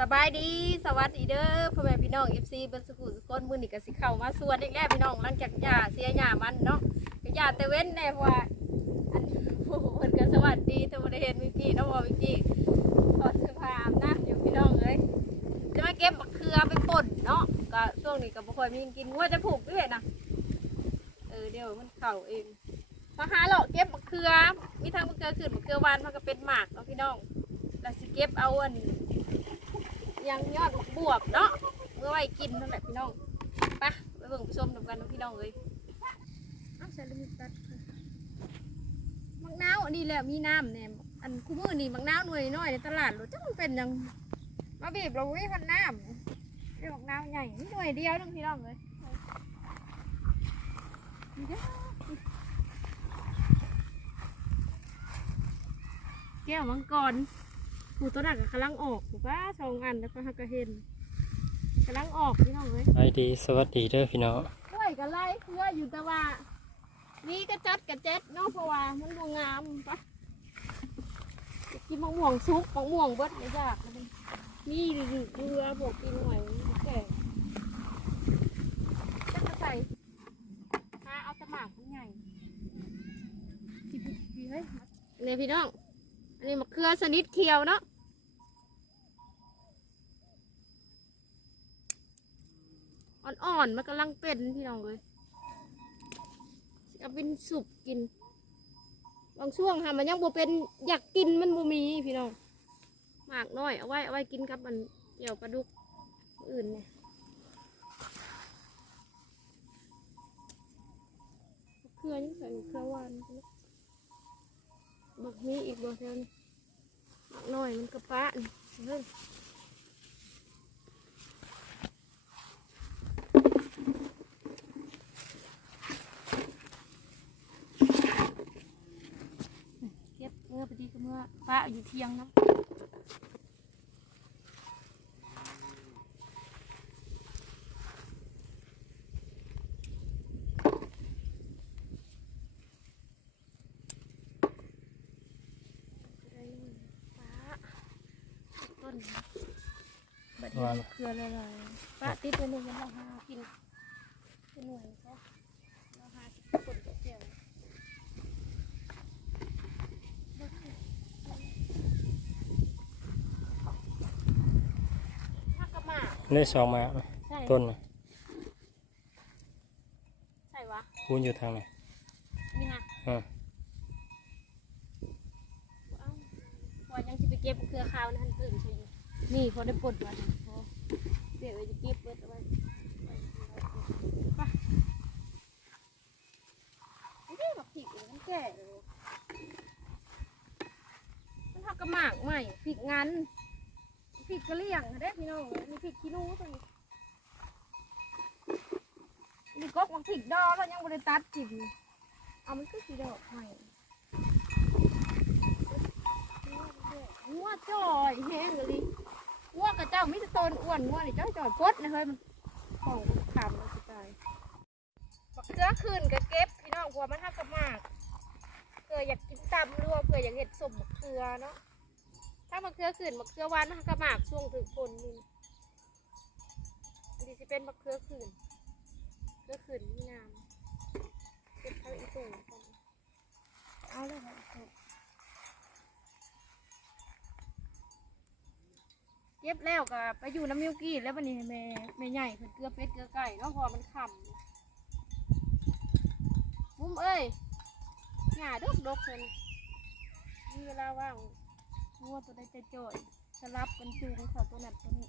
สบายดีสวัสดีเด้อพ่อแม่พี่น้องเอฟซีเบิร์สกุลสกลมือนี่ก็สิเข้ามาสวนอีกแล้วพี่น้องหลังจากหญ้าเสียหญ้ามันเนาะก็หญ้าแต่เว้นแน่เพราะว่า อันโอ้โหเพิ่นก็สวัสดีแต่บ่ได้เห็นวิกกี้เนาะบ่วิกกี้ถอดเสื้อผ้าอาบน้ำอยู่พี่น้องเอ้ยจะมาเก็บบักเขือไปป่นเนาะก็ช่วงนี้ก็บ่ค่อยมีกินว่าจะผูกด้วยนะเออเดี๋ยวมันเข้าเองมาหาเลาะเก็บบักเขือมีทั้งบักเขือขึ้นบักเขือวานมันก็เป็นหมากเนาะพี่น้องแล้วสิเก็บเอาอัน ยังยอดบวบเนาะเมื่อไว้กินนั่นแหละพี่น้องไปะไปเบิ่งไปชมนำกันนะพี่น้องเลยอ้าใส่ลูกตัดมักนาวอันนี้แหละมีน้ำเนี่ยอันคู่มือนี่มักนาวหน่วยน้อยในตลาดรถจังมันเป็นยังมาบีบเราไว้พันน้ำเรียกมักนาวใหญ่หน่วยเดียวนึงพี่น้องเลยแก้วมังกร ผูตัวหนักกำลังออกผูว่าสองอันแล้วก็ฮักกระเห็นกำลังออกพี่น้องเลยไอดีสวัสดีเด้อพี่น้องกล้วยกับไล่เพื่ออยู่แต่ว่านี่ก็จัดกับเจ็ดเนาะเพราะว่ามันดูงามปะอยากกินมะม่วงซุกมะม่วงเบิดไม่ยากเลยนี่เรือพวกกินหน่อยแก่จักกระใส่หาเอาแตะหมากมันใหญ่สิบปีเฮ้ยเนี่ยพี่น้อง อันนี้มะเขือสนิทเขียวเนาะ อ่อนๆมันกำลังเป็นพี่น้องเลยสิเอาเป็นสุปกิน บางช่วงค่ะมันยังบ่เป็นอยากกินมันบ่มีพี่น้องหมากน้อยเอาไว้เอาไว้กินกับมันเกี่ยวปลาดุกอื่นเนี่ยเครือนี่ใส่เครือวานบักนี้อีกบ่เท่านี้หมากน้อยมันกระปะนี่เฮ้ย เก็บเมื่อ พอดีก็เมื่อป้าอยู่เที่ยงเนาะป้าต้นบัดนี้เครืออะไรป้าติดไปหนึ่งแล้วเราหากินเป็นหน่วยเขาเราหากินคนเกี่ยว ผักกระหมาก ได้สองมาใช่ต้นน่ะใช่วะคูณอยู่ทางไหนนี่นะอ่าเอ้าพอยังจะไปเก็บเครือข้าวนะฮันตื่นใช่ไหมนี่พอได้ปลดมาเนี่ยพอเดี๋ยวจะเก็บเบิดเอาไว้ไปนี่แบบผิกเลยมันแก่เลยมันผักกระหมากใหม่ผิกงัน ผิกกระเลี่ยงเด้พี่น้องมีผิกขี้หนูตัวนี้มีกกมันผิกดอกแล้วยังบริตัดจิบเอามันก็สีดอกใหม่งัวจ่อยแห้งเลยงัวกับเจ้ามิสโตนอ้วนงัวนี่เจ้าจ่อยปดนะเฮ้ยมันของขามันสิตายบักเจ้าคืนก็เก็บพี่น้องกลัวมันหักกระมากเกิดออยากกินตำหรือว่าเกิดออยากเห็ดสมมะเขือเนาะ ถ้ามะเขือคืนมะเขือหวานกระหมากช่วงถึงคนนี่อันนี้สิเป็นมะเขือคืนเขือคืนนี่งามเก็บเข้าอีตุ่เอาเลยค่ะเก็บแล้วก็ไปอยู่น้ำมิวกี้แล้ววันนี้แม่แม่ใหญ่เพิ่นเกลือเป็ดเกลือไก่เนาะเพอมันขำมุ้มเอ้ยหงาดกดกเลยมีเวลาว่าง งัวตัวใดจะจ่อยสลับกันจูงเขาตัวนั้นตัวนี้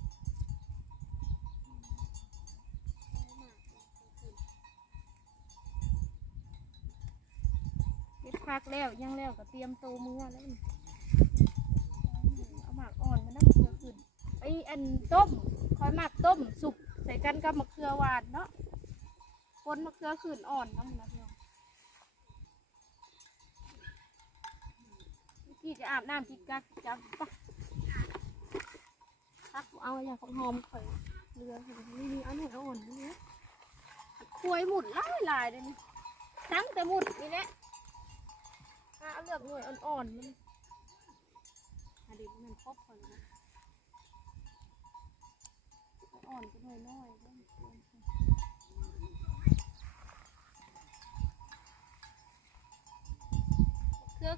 เก็บพักแล้วยังแล้วก็เตรียมโตวมือแล้วนี่เอาหมากอ่อนมานั่งเกลือขึ้นไออันต้มคอยหมักต้มสุกใส่กันกับมะเขือหวานเนาะคนมะเขือขืนอ่อนเนาะนะพี่น้อง พี่จะอาบน้ำจิกกักจับปะตักเอาอย่างของหอมข่อยเรือนี่นี่อันนี้อ่อนนี่ป่วยหมุดไล่ลายเลยนี่ทั้งแต่หมุดนี่แหละหาเลือกหน่วยอ่อนๆมันอันนี้มันครบคนนะอ่อนก็หน่วยน้อย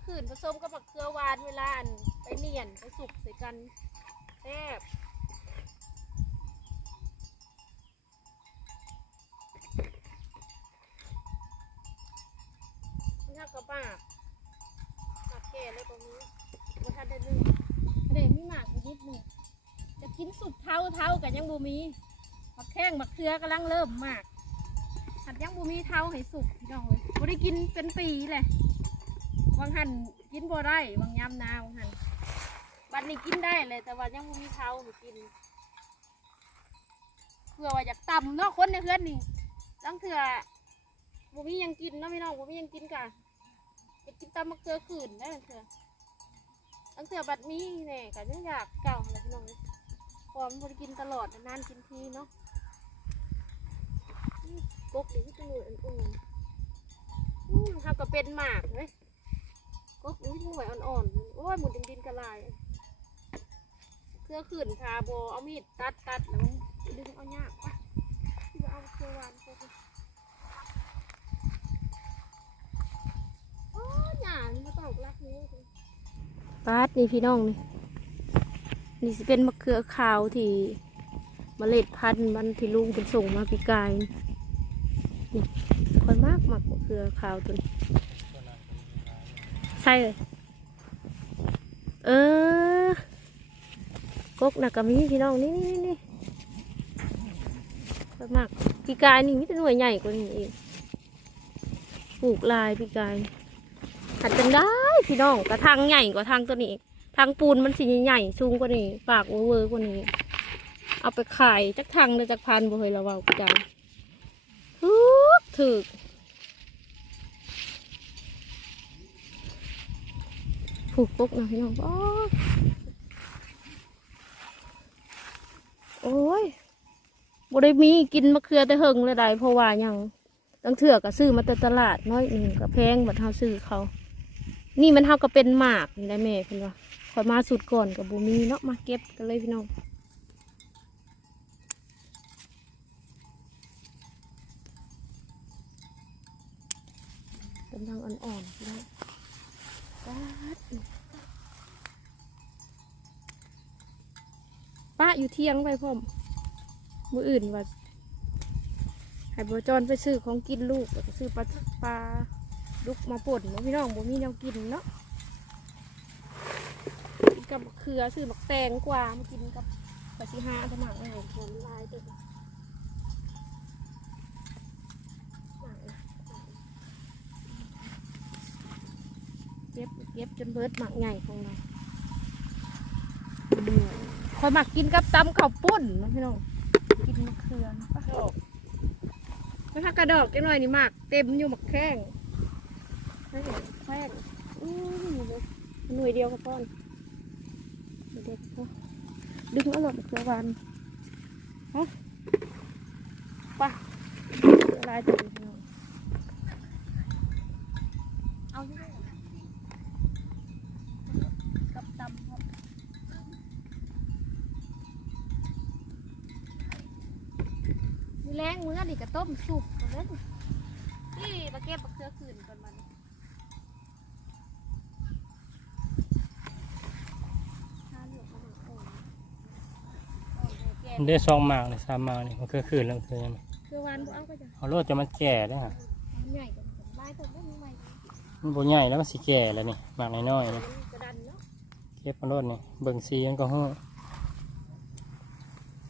ขืนผสมกับมะเขือหวานเวลาอันไปเนียนไปสุกใส่กันแซ่บมันทักกับปากปากแก่เลยตรงนี้บ่ทันได้นึ่งเด็มีหมากนิดหนึ่งจะกินสุกเท่าเท่ากันยังบ่มีมะแข้งมะเขือกำลังเริ่มมากหัดยังบ่มีเท่าให้สุกพี่น้องเลยบ่ได้กินเป็นปีเลย บางหันกินบ่ได้บางยามหนาวหันบัดนี้กินได้เลย แต่ว่ายังบ่มีเท้าให้กิน เพื่อว่าอยากต่ำเนาะคนในเพื่อนนี่ตั้งเถื่อบ่มีหยังกินเนาะพี่น้องบ่มีหยังกินกะไปกินตำมะเขือขืนได้ตั้งเถื่อตั้งเถื่อบัดนี้แน่ก็ยังอยากเก่าเลยพี่น้องเพอมันบ่ได้กินตลอดนานๆกินทีเนาะอืมกกนี่ตัวอุ่นๆอืมเขาก็เป็นหมากเลย ก็อุ้ยหน่วยอ่อนๆโอ้ยหมุนดินดินกระลายเครือขืนคาโบเอามีดตัดตัดแล้วมันดึงเอายากปะที่ว่าเอาเครือวานเครือโอ้ยหยานี่มาตอกรักนี้ปาดนี่พี่น้องนี่นี่สิเป็นมะเขือขาวที่เมล็ดพันธุ์มันที่ลุงเป็นส่งมาปีกายนี่นี่ค่อยมากมากมะเขือขาวตัวนี้ ใช่เลยเออกกนักกะมีพี่น้องนี่นี่นี่มากปีกายนี่มีแต่หน่วยใหญ่กว่านี้เองปลูกลายปีกายหัดจังได้พี่น้องกระทางใหญ่กว่าทางตัวนี้ทางปูนมันสีใหญ่ๆสูงกว่านี้ปากเวอร์กว่านี้ เอาไปขายจักทางเลยจักพันบ่เคยระเบาจังทุกถึก ผูกปุ๊กนะพี่น้องโอ้ยบ่ได้มีกินมะเขือแต่เฮิงเลยได้เพราะว่ายังตั้งเถื่อก็ซื้อมาแต่ตลาดน้อยหนึ่งก็แพงบัดเฮาซื้อเขา นี่มันเฮาก็เป็นหมากนี่ได้แม่เพิ่นว่าคอยมาสุดก่อนกับบ่มีเนาะมาเก็บกันเลยพี่น้องกำลังอ่อนๆพี่น้อง ป้าดป้า อยู่เที่ยงไปพ่อมมืออื่นว่าให้บจรไปซื้อของกินลูกซื้อปลาปลาลูกมาป่นเนาะพี่น้องบ่มีแนวกินเนาะกินกับเขือซื้อบักแตงกว่ามากินกับปลาชิฮาสมัครเลยผลลายตัวนี้หมักเลยเก็บเก็บจนเบิดหมักใหญ่ของเรา คอยหมักกินกับตำข้าวปุ้นนะพี่น้องกินมะเขือนะปะมันถ้ากระดอกจังหน่อยนี่หมักเต็มอยู่หมักแข้งไม่เห็นแข้งอู้หูหน่วยเดียวกับป้อนเด็กดึงอาหลอดมะเขือวานฮะไปะลายตัวนี้พี่น้องเอาอยู่ มีแรงมือนี่ก็ต้มสุกก่อนเลยนี่มาเก็บมะเขือคืนก่อนมันถ้าเหลือก็มันอ่อนอ่อนเลยแก่ได้สองหมากเลยสามหมากนี่มันคือคืนแล้วคือยังไงคือวันบ่เอาก็จะเอาโลดจะมันแก่ได้ฮะเอาใหญ่กว่านี้ลายตัวไม่มีใหม่มันบ่ใหญ่แล้วมันสิแก่แล้วนี่หมากน้อยๆนี่กระดันเนาะเก็บมาโลดนี่เบิ่งสีมันก็ฮู้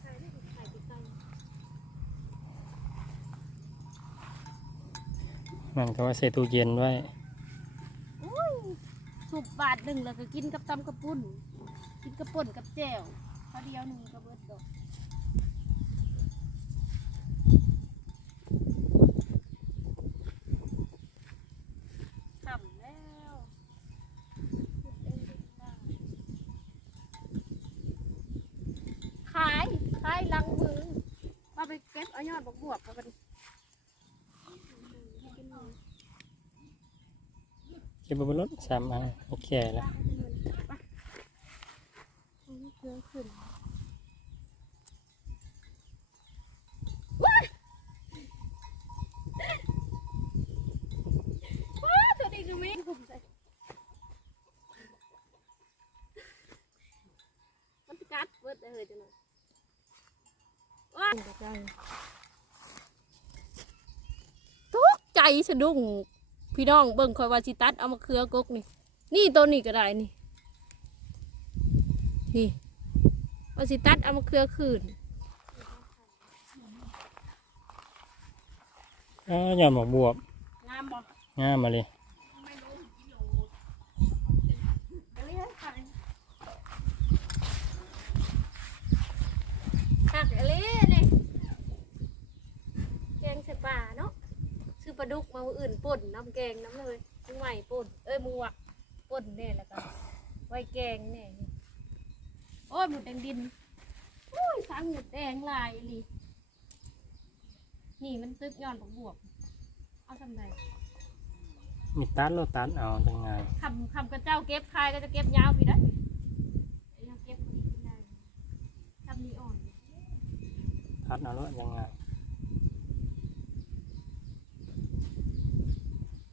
ขายได้ขายติดกัน มันก็ว่าใส่ตู้เย็นไว้อุ้ยสุบบาทหนึ่งแล้วก็กินกับตำกระปุ่นกินกระปุ่นกับแจ่วข้าวเดียวหนึ่งกระเบิดดอกทำแล้วขายขายลังมือมาไปเก็บเอายอดบวกบวกกัน จะบนรถสามอันโอเคแล้วกัดเบิดเลยจังเลยว้าตกใจสะดุ้ง พี่น้องเบิ่งคอยว่าสิตัดเอามาเครือกกนี่ นี่ตัวนี้ก็ได้นี่นี่ว่าสิตัดเอามาเครือคืนอ้าวยอดหมกบวบงามบ่งามมาเลยหักอะไรเนี่ยแกงใส่ป่าเนาะซื้อ ปลาดุกมามื้ออื่นป่นน้ำแกงน้ำเลยมือใหม่ป่นเอ้ยมือวักป่นแน่แล้วก็ไว้แกงแน่นี่โอ้ยหมดแดงดินโอ้ยสังหมดแดงลายอีหลีนี่มันตึกย้อนของบวกเอาทำไงมีตัดโลตัดเอาจังไงคำคำกระเจ้าเก็บคายก็จะเก็บยาวพี่ได้ไอ้ยังเก็บพอดีกินได้ทำนี้อ่อน ตัดเอาแล้วจังไง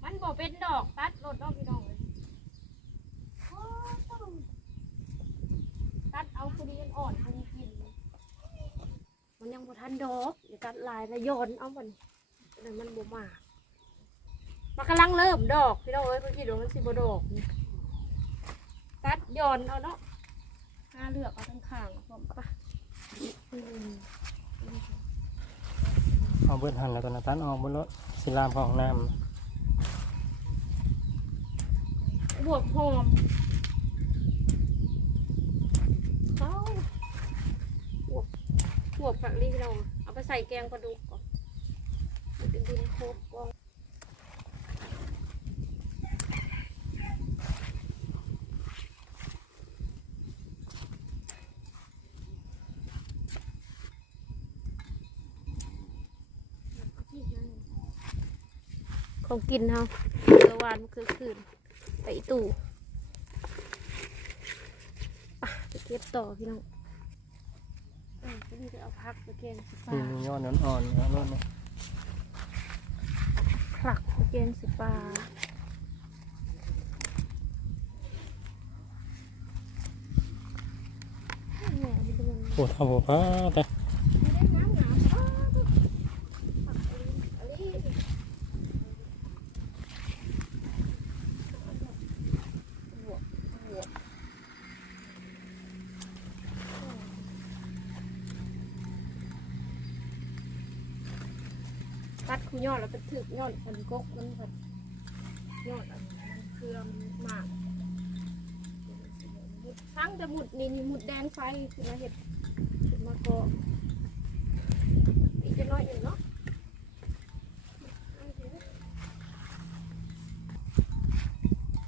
มัน บอกเป็นดอกตัดรดดอกพี่น้องเลยโอ้ต้องตัดเอาพอดีมันอ่อนมันกินมันยังบ่ทันดอกอย่าตัดลายแล้วโยนเอามันนั่นมันบ่มากมันกำลังเริ่มดอกพี่น้องเอ้ยเพื่อคิดว่ามันสิบ่ดอกนี่ตัดโยนเอาเนาะหาเลือกเอาทั้งข้างพร้อมปะอืมเอาเบิดหันแล้วตอนนั้นตัดออกบนรถสิลามของน้ บวกหอมเอาบวกบวกผักลีเราเอาไปใส่แกงปลาดุกก่อนมันเป็นดินโคกก่อนของกินเฮาเมื่อวานเมื่อคืนคืน ไปอีตู่อะไปเก็บต่อพี่น้องเออก็นี่จะเอาพักไปแกงสิำปลานี่มียอดอ่อนๆเอาโลดนี่ผลักไปแกงสิปลาแหม่มันเป็นโอ้เท่าโบพ้าแต่ไม่ได้น้ำหนาวอ้าวผักอะไรอะไรบวกบวก ตัดคูยอดแล้วก็ถึกยอดมันกกมันแบบยอดอันนั้นมันเครือมันมากมุดทั้งแต่หมุดนี่นี่หมุดแดงไฟคือมาเห็ดขึ้นมาก็อีกจะน้อยอยู่เนาะ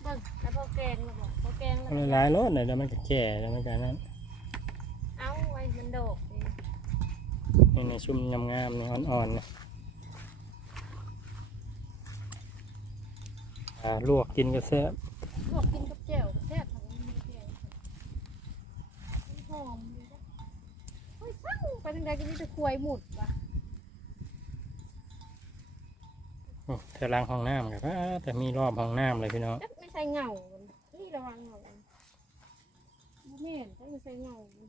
เบิ่งแล้วพอแกงแล้วบอกพอแกงแล้วเอาหลายๆรถเลยแล้วมันจะแก่แล้วมันจะนั่นเอาไว้มันโดกเลยนี่ในชุ่มงามๆนี่อ่อนๆนี่ อ่าลวกกินก็แซ่บลวกกินกับแจ่วกับแซ่บทำมันมีแกงมันหอมดีนะเฮ้ยสั่งไปทางใดก็มีแต่ควยหมุดว่ะอืมเธอล้างห้องน้ำกับแต่มีรอบห้องน้ำเลยพี่น้องจักไม่ใช่เงามันนี่ระวังเงามันบ่แม่นจักไม่ใช่เงามัน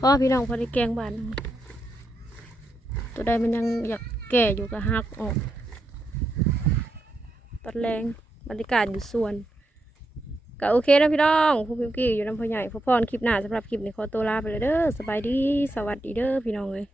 พ่อพี่น้องพอได้แกงบานตัวใดมันยังอยากแก่อยู่ก็หักออกตัดแรงบรรยากาศอยู่ส่วนก็โอเคนะพี่น้องผู้พิมพ์กี้อยู่น้ำพ่อใหญ่พ่อพรคลิปหน้าสำหรับคลิปนี้ขอตัวลาไปเลยเด้อสบายดี สวัสดีเด้อพี่น้องเลย